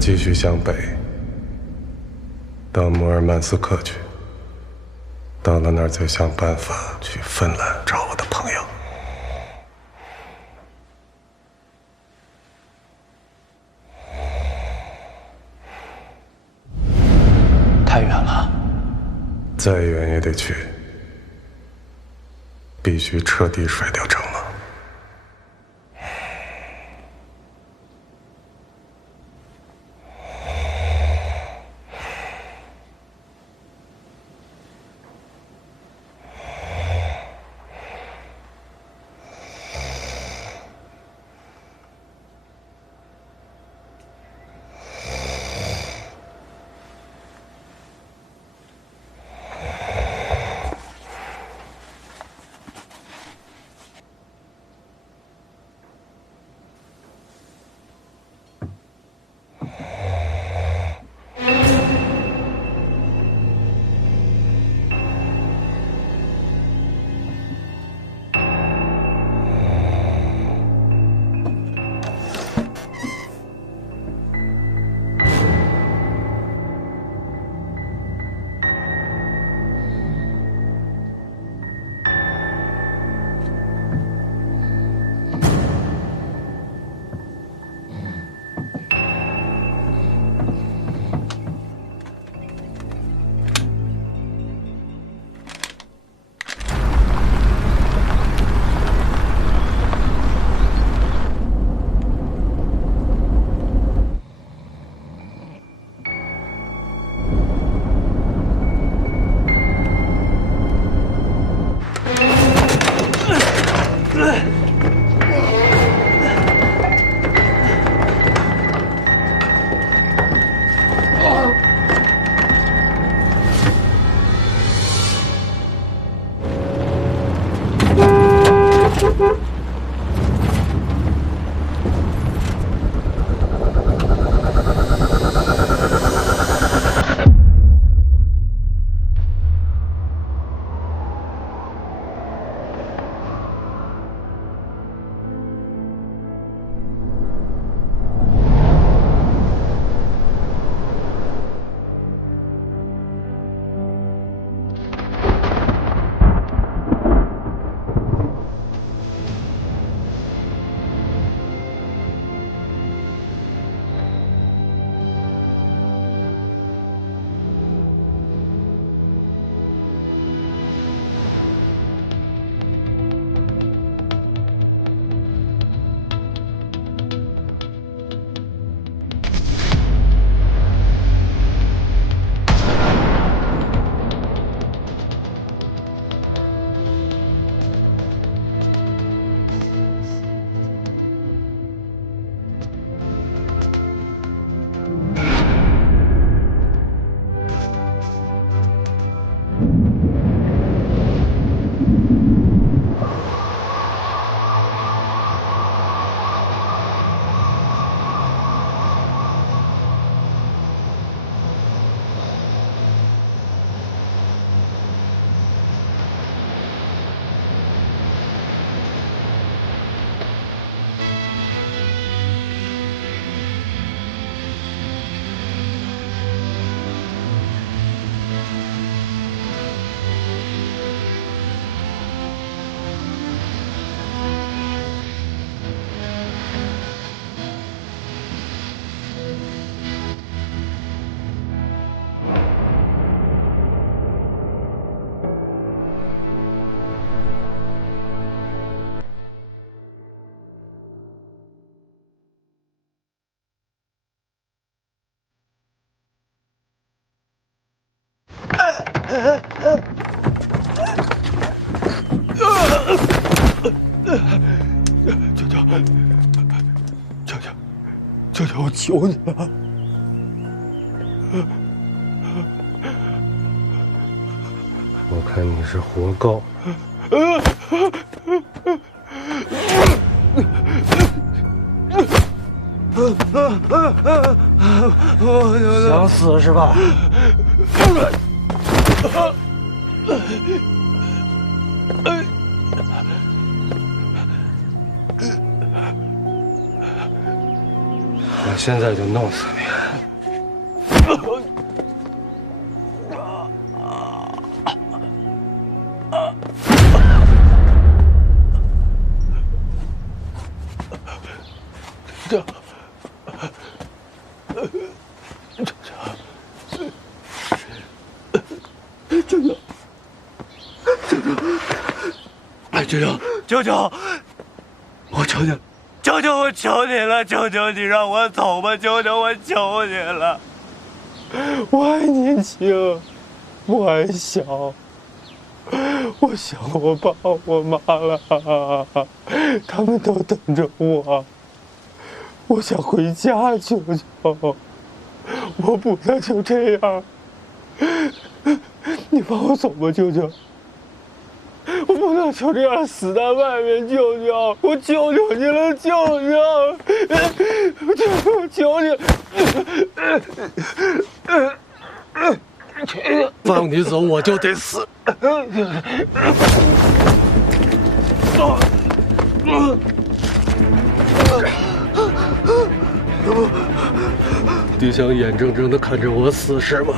继续向北，到摩尔曼斯克去。到了那儿再想办法去芬兰找我的朋友。太远了，再远也得去，必须彻底甩掉程猛。舅舅，我求你了！我看你是活够了。想死是吧？我现在就弄死你！舅舅，哎，舅舅，舅舅，我求你了，舅舅，我求你了，舅舅，你让我走吧，舅舅，我求你了。我还年轻，我还小，我想我爸我妈了，他们都等着我。我想回家，舅舅，我不能就这样。你放我走吧，舅舅。我不能就这样死在外面，舅舅，我求求你了，舅舅，我求你。放你走，我就得死。你想眼睁睁地看着我死是吗？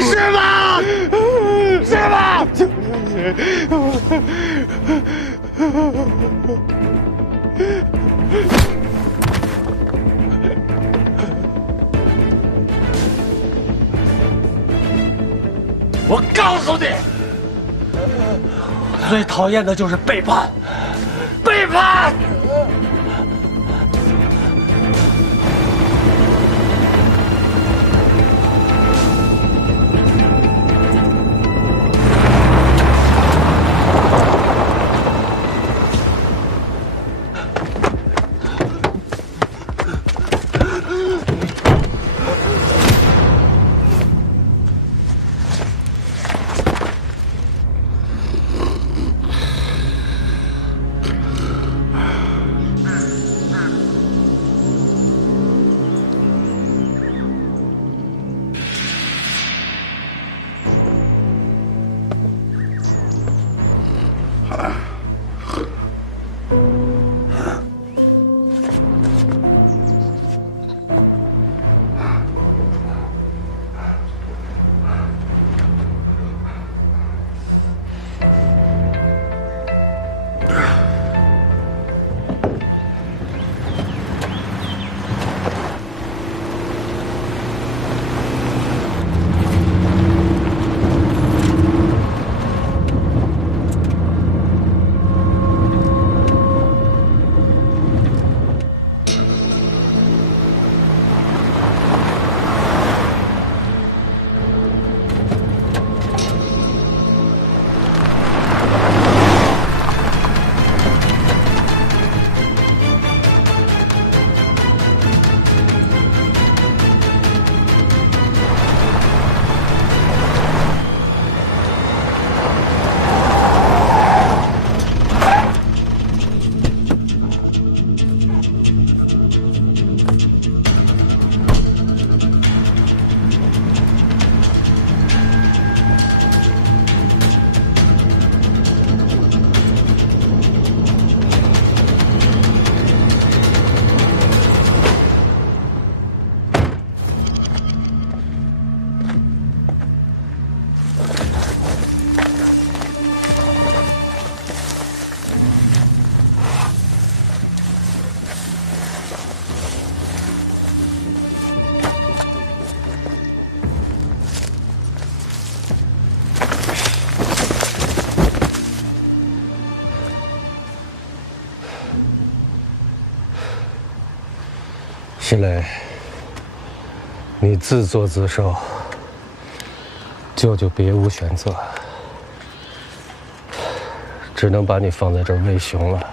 是吗？是吗？求求你！我告诉你，最讨厌的就是背叛，背叛！石磊，你自作自受，舅舅别无选择，只能把你放在这儿喂熊了。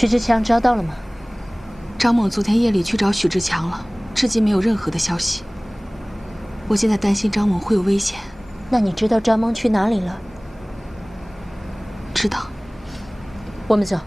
许志强找到了吗？张猛昨天夜里去找许志强了，至今没有任何的消息。我现在担心张猛会有危险。那你知道张猛去哪里了？知道。我们走。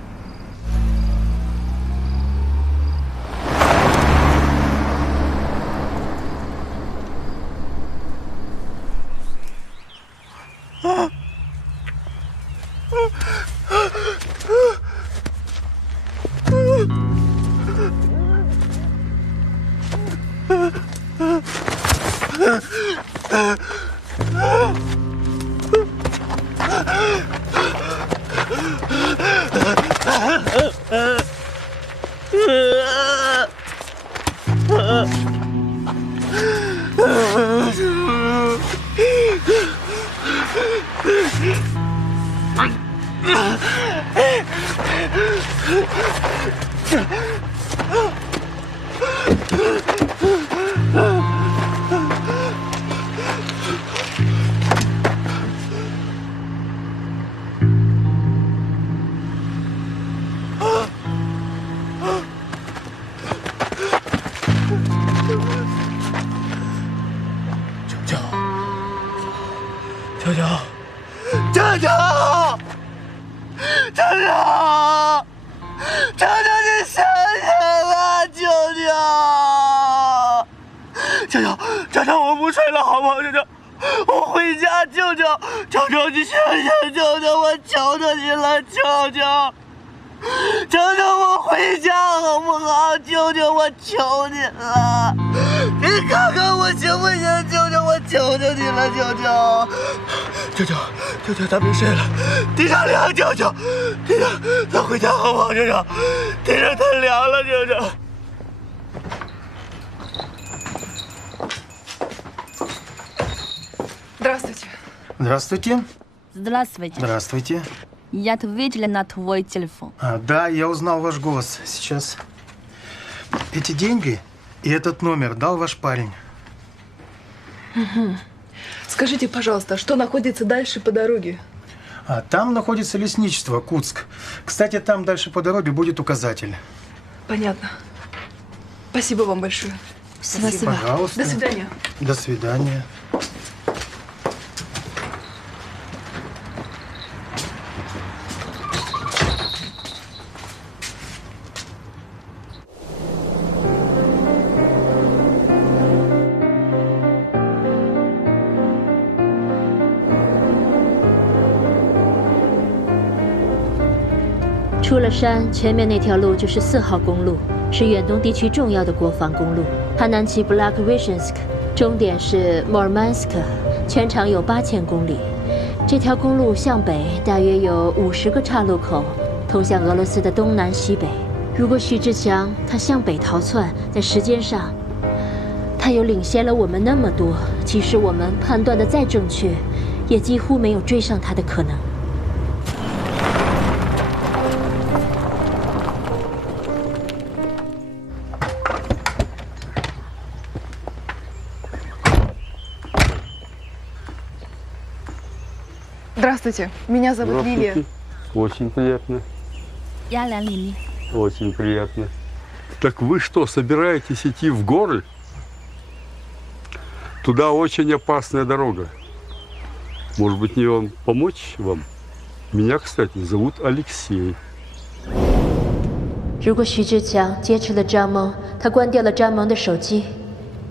舅舅，舅舅，舅舅，舅舅，你醒醒啊！舅舅，舅舅，舅舅，我不睡了，好不好？舅舅，我回家，舅舅，舅舅，你醒醒！舅舅，我求求你了，舅舅，舅舅，我回家好不好？舅舅，我求你了，你看看我行不行？舅舅，我求求你了，舅舅。舅舅，舅舅他没睡了，地上凉，舅舅，地上，咱回家好不好，舅舅？地上太凉了，舅舅。Здравствуйте. Здравствуйте. Здравствуйте. Здравствуйте. Я ответила на твой телефон. Да, я узнал ваш голос сейчас. Эти деньги и этот номер дал ваш парень. Угу. Скажите, пожалуйста, что находится дальше по дороге? Там находится лесничество, Кутск. Кстати, там дальше по дороге будет указатель. Понятно. Спасибо вам большое. Спасибо. Пожалуйста. До свидания. До свидания.出了山，前面那条路就是4号公路，是远东地区重要的国防公路。它南起 Blagoveschensk， 终点是 Murmansk， 全长有8000公里。这条公路向北大约有50个岔路口，通向俄罗斯的东南西北。如果许志强他向北逃窜，在时间上，他又领先了我们那么多，即使我们判断的再正确，也几乎没有追上他的可能。Здравствуйте. Меня зовут Лилия. Очень приятно. Я Лили. Очень приятно. Так вы что, собираетесь идти в горы? Туда очень опасная дорога. Может быть, мне вам помочь вам? Меня, кстати, зовут Алексей. 如果徐志强劫持了张萌，他关掉了张萌的手机，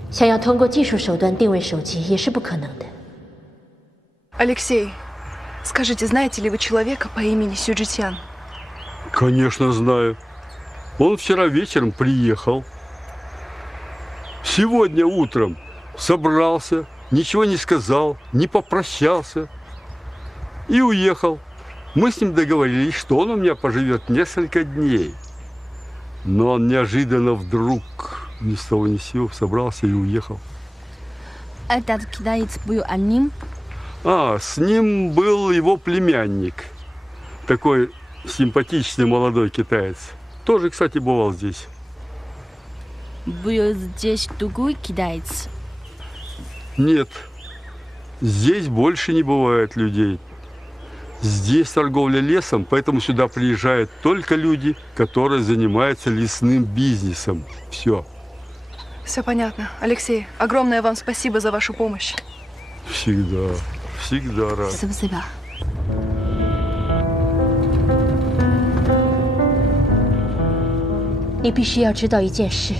想要通过技术手段定位手机也是不可能的。Алексей, скажите, знаете ли вы человека по имени Сюджитян? Конечно, знаю. Он вчера вечером приехал. Сегодня утром собрался, ничего не сказал, не попрощался и уехал. Мы с ним договорились, что он у меня поживет несколько дней. Но он неожиданно вдруг ни с того ни с сего собрался и уехал. Этот китаец был одним? С ним был его племянник. Такой симпатичный молодой китаец. Тоже, кстати, бывал здесь. Был здесь другой китаец? Нет. Здесь больше не бывает людей. Здесь торговля лесом, поэтому сюда приезжают только люди, которые занимаются лесным бизнесом. Все. Все понятно. Алексей, огромное вам спасибо за вашу помощь. Всегда, всегда рад. Спасибо. 你必须要知道一件事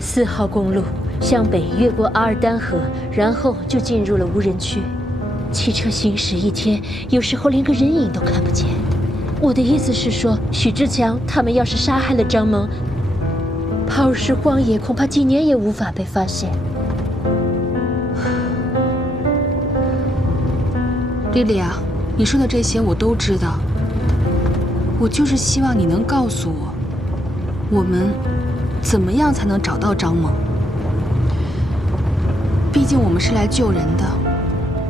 ：4号公路向北越过阿尔丹河，然后就进入了无人区。汽车行驶一天，有时候连个人影都看不见。我的意思是说，许志强他们要是杀害了张萌，抛尸荒野，恐怕几年也无法被发现。莉莉啊，你说的这些我都知道。我就是希望你能告诉我，我们怎么样才能找到张萌？毕竟我们是来救人的，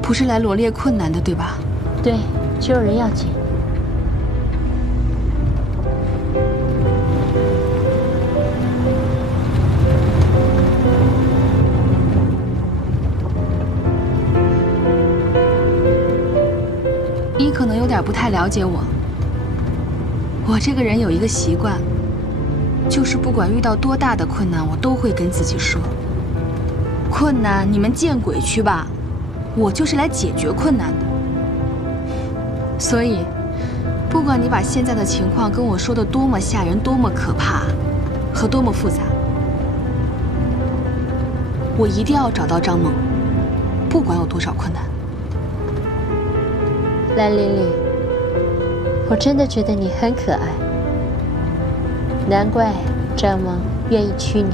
不是来罗列困难的，对吧？对，救人要紧。你可能有点不太了解我。我这个人有一个习惯，就是不管遇到多大的困难，我都会跟自己说：困难你们见鬼去吧，我就是来解决困难的。所以，不管你把现在的情况跟我说的多么吓人、多么可怕和多么复杂，我一定要找到张萌，不管有多少困难。蓝玲玲，我真的觉得你很可爱，难怪张萌愿意娶你。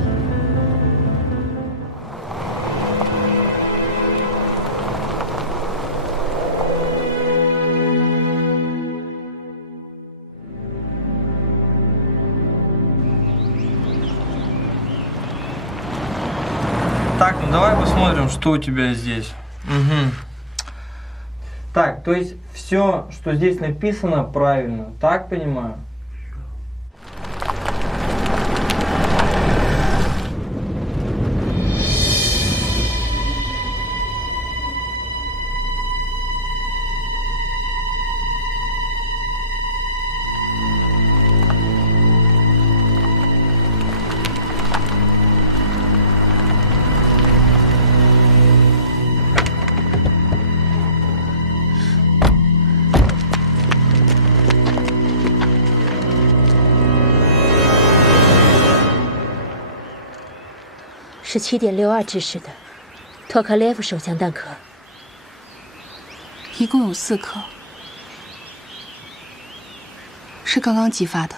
Посмотрим, что у тебя здесь. Угу. Так, то есть все, что здесь написано, правильно, так понимаю?是7.62制式的托卡列夫手枪弹壳，一共有4颗，是刚刚激发的。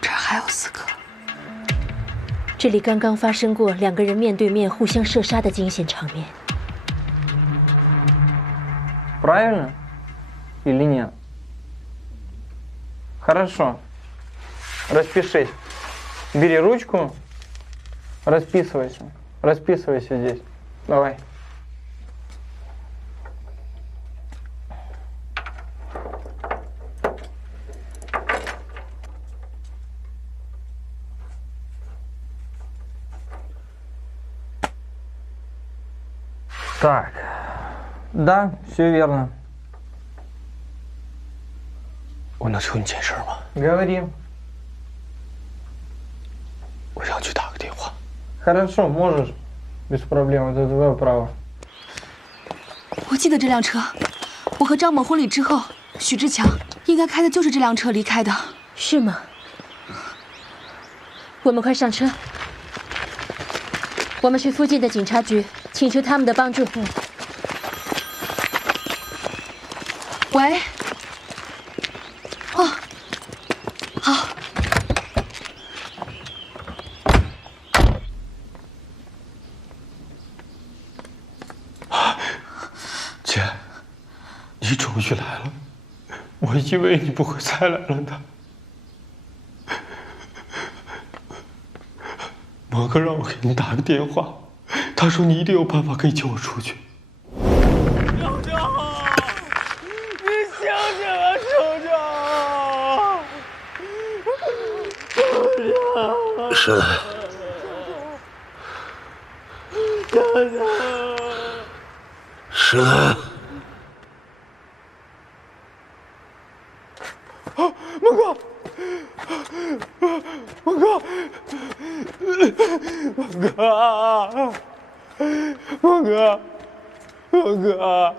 这儿还有4颗。这里刚刚发生过2个人面对面互相射杀的惊险场面。Правильно? Или нет? Хорошо. Распишись. Бери ручку, расписывайся. Расписывайся здесь. Давай. Так, да, все верно. 我能求你件事吗？ Говори. 我想去打个电话。 Хорошо, можешь. Без проблем, это твое право. 我记得这辆车，我和张某婚礼之后，许志强应该开的就是这辆车离开的。是吗？我们快上车。我们去附近的警察局，请求他们的帮助。喂。哦，好。姐，你终于来了，我以为你不会再来了呢。摩哥让我给你打个电话，他说你一定有办法可以救我出去。舅舅，你醒醒啊，舅舅！是的。舅舅，是的。孟哥，孟哥，孟哥，孟哥，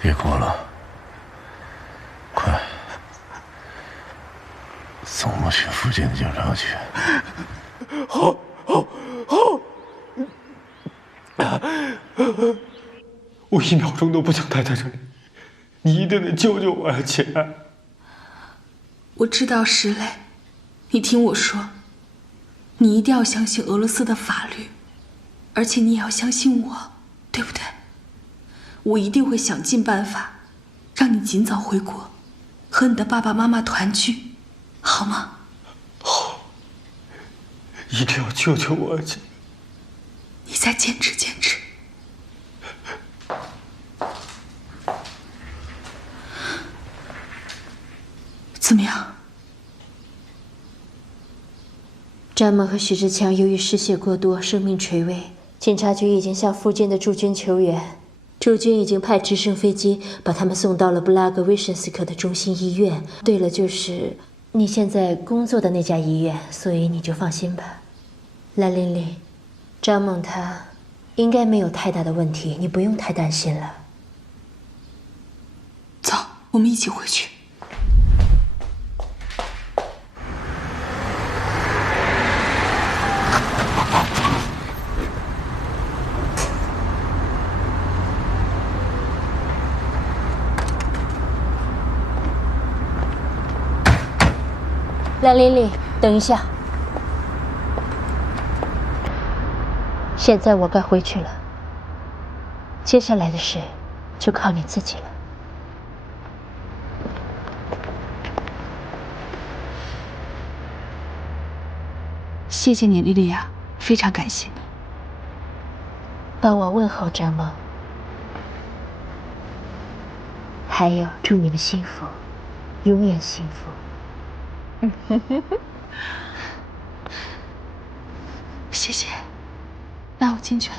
别哭了，快送我去附近的警察局。好，好，好。我1秒钟都不想待在这里，你一定得救救我呀，姐！我知道石磊，你听我说，你一定要相信俄罗斯的法律，而且你也要相信我，对不对？我一定会想尽办法，让你尽早回国，和你的爸爸妈妈团聚，好吗？好，一定要救救我，姐！你再坚持坚持。怎么样？张猛和许志强由于失血过多，生命垂危。警察局已经向附近的驻军求援，驻军已经派直升飞机把他们送到了布拉格维申斯克的中心医院。对了，就是你现在工作的那家医院，所以你就放心吧。蓝玲玲，张猛他应该没有太大的问题，你不用太担心了。走，我们一起回去。蓝玲玲，等一下。现在我该回去了，接下来的事就靠你自己了。谢谢你，莉莉亚，非常感谢。帮我问候张梦，还有祝你们幸福，永远幸福。谢谢，那我进去了。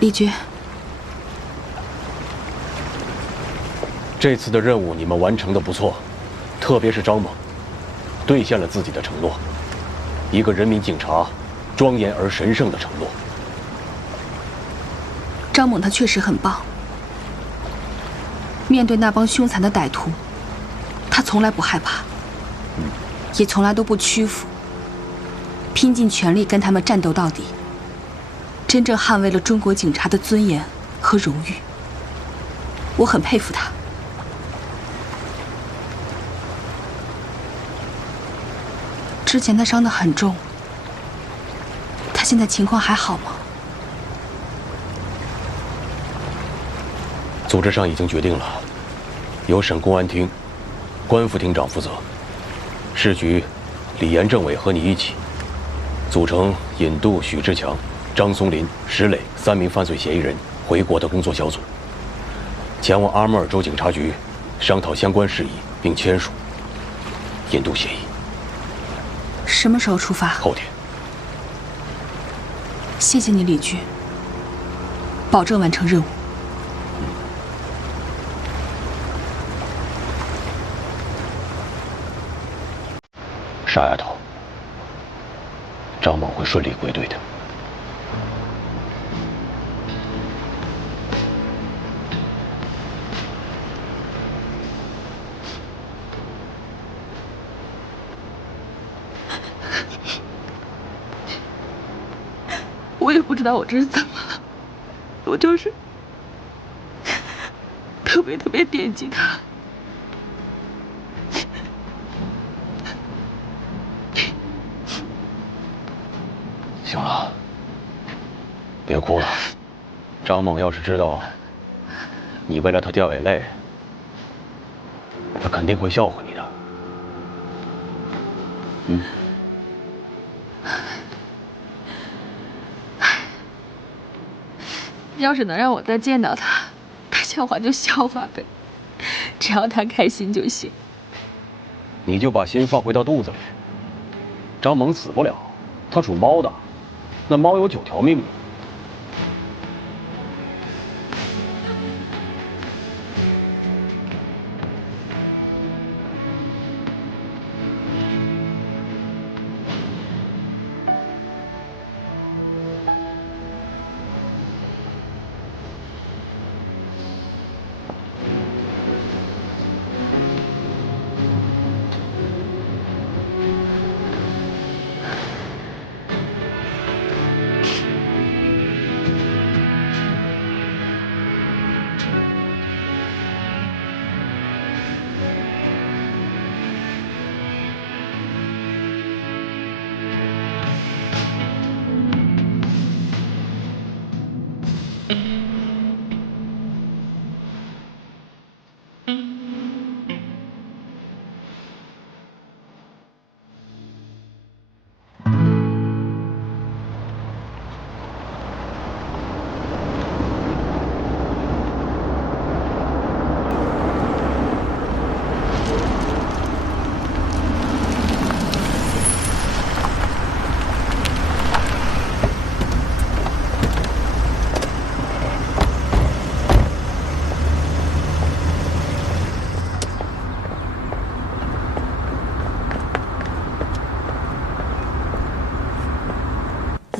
李局，这次的任务你们完成的不错，特别是张猛，兑现了自己的承诺，一个人民警察庄严而神圣的承诺。张猛他确实很棒，面对那帮凶残的歹徒，他从来不害怕，也从来都不屈服，拼尽全力跟他们战斗到底。真正捍卫了中国警察的尊严和荣誉，我很佩服他。之前他伤得很重，他现在情况还好吗？组织上已经决定了，由省公安厅关副厅长负责，市局李岩政委和你一起组成引渡许志强、张松林、石磊3名犯罪嫌疑人回国的工作小组，前往阿穆尔州警察局商讨相关事宜，并签署引渡协议。什么时候出发？后天。谢谢你，李局，保证完成任务。傻丫头，张猛会顺利归队的。我也不知道我这是怎么了，我就是特别惦记他。行了，别哭了。张猛要是知道你为了他掉眼泪，他肯定会笑话你的。要是能让我再见到他，他笑话就笑话呗，只要他开心就行。你就把心放回到肚子里。张猛死不了，他属猫的，那猫有9条命呢。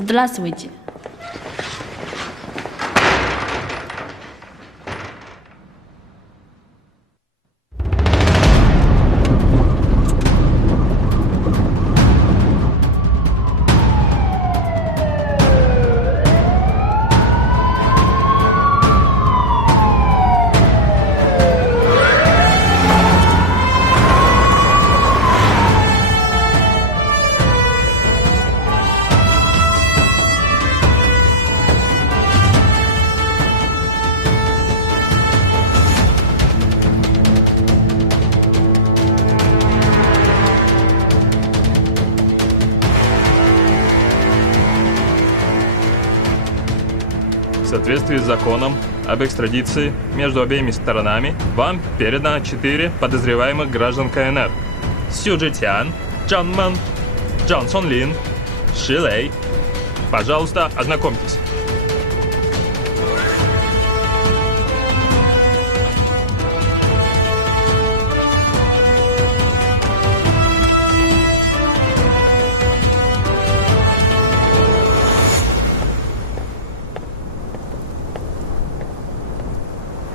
Здравствуйте. соответствии с законом об экстрадиции между обеими сторонами вам передано 4 подозреваемых граждан КНР. Сю Джитян, Чжан Мэн, Чжан Цонлин, Ши Лэй. Пожалуйста, ознакомьтесь.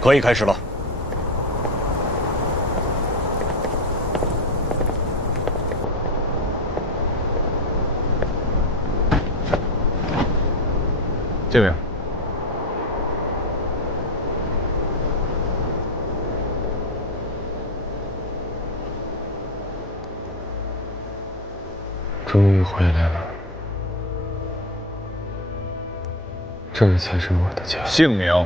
可以开始了。这边。终于回来了，这儿才是我的家。姓名。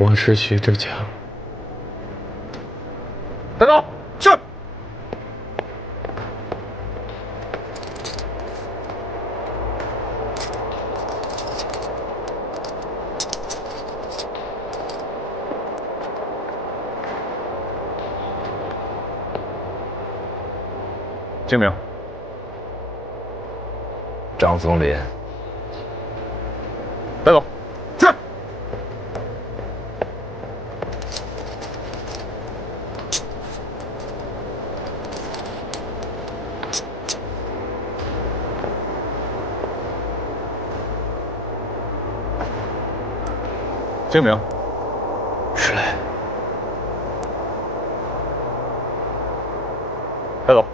我是徐志强。带走，去。姓名：张松林。带走，去。姓名：石磊。带走。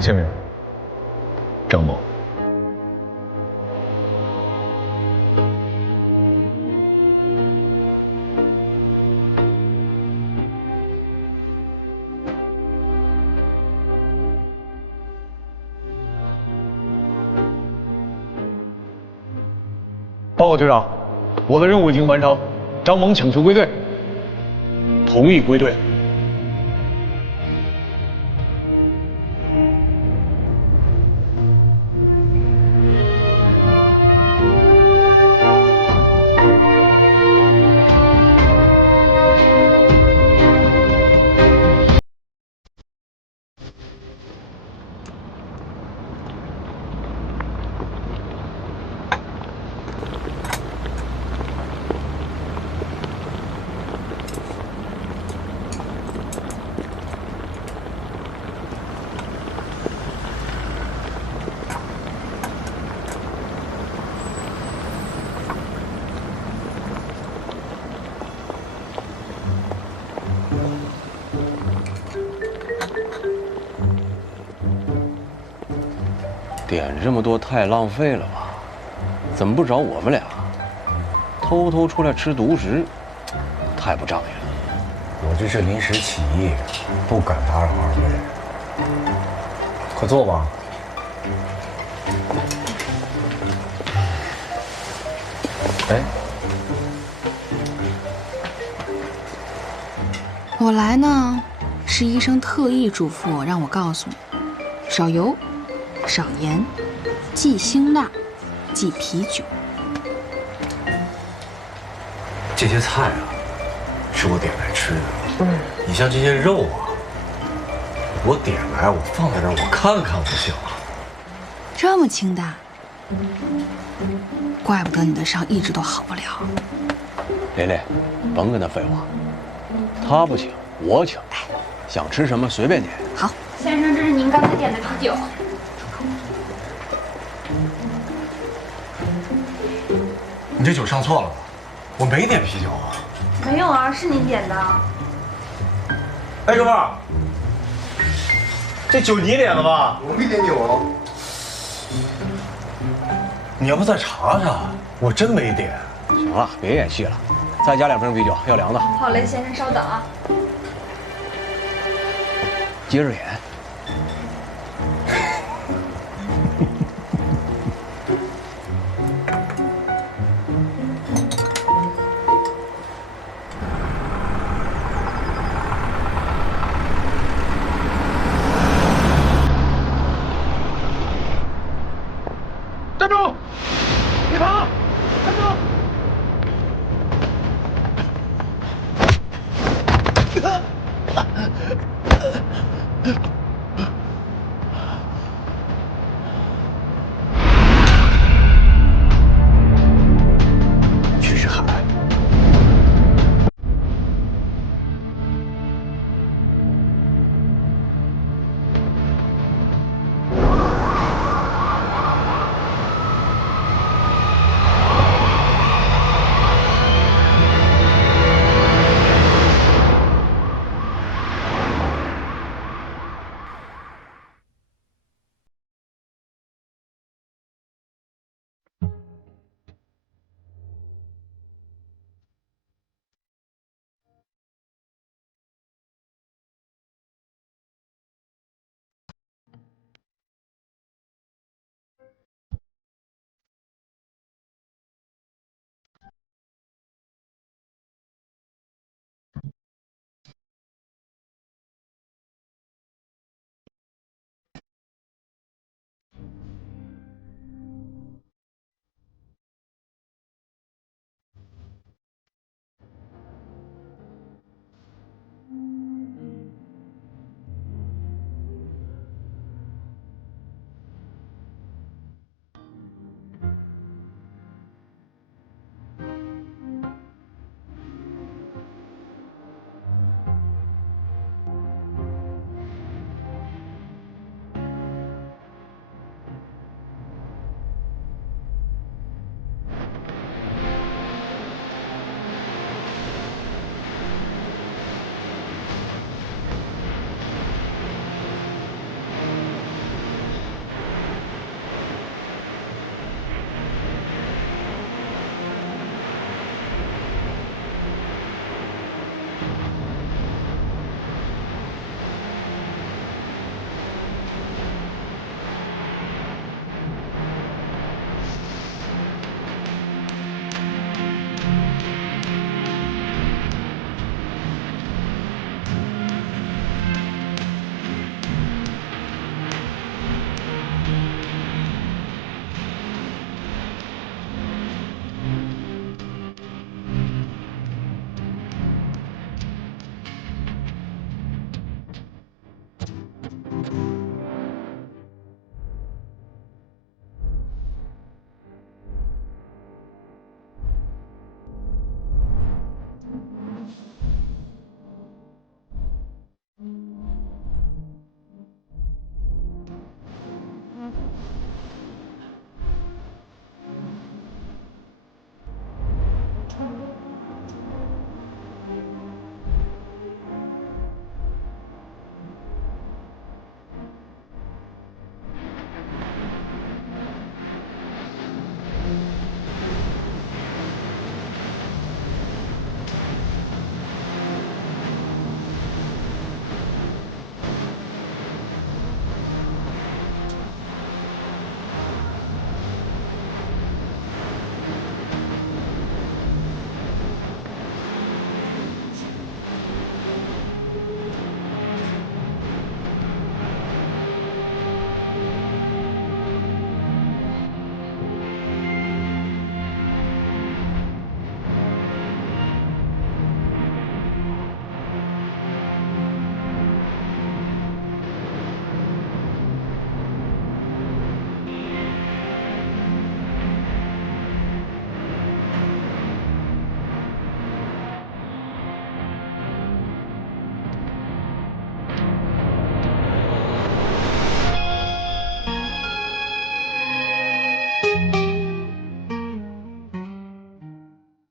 姓名：张某。报告队长，我的任务已经完成，张萌请求归队。同意归队。点这么多太浪费了吧？怎么不找我们俩？偷偷出来吃独食，太不仗义了。我这是临时起意，不敢打扰二位。快坐吧。哎，我来呢，是医生特意嘱咐我，让我告诉你，少油，少盐，忌辛辣，忌啤酒。这些菜啊，是我点来吃的。你像这些肉啊，我点来，我放在这儿，我看看不行啊。这么清淡，怪不得你的伤一直都好不了。琳琳，甭跟他废话，他不请我请，想吃什么随便点。好，先生，这是您刚才点的啤酒。你这酒上错了吧？我没点啤酒啊。没有啊，是您点的。哎，哥们儿，这酒你点的吧？我没点酒啊。你要不再查查？我真没点。行了，别演戏了，再加2瓶啤酒，要凉的。好嘞，先生，稍等啊。接着演。站住！别跑！站住！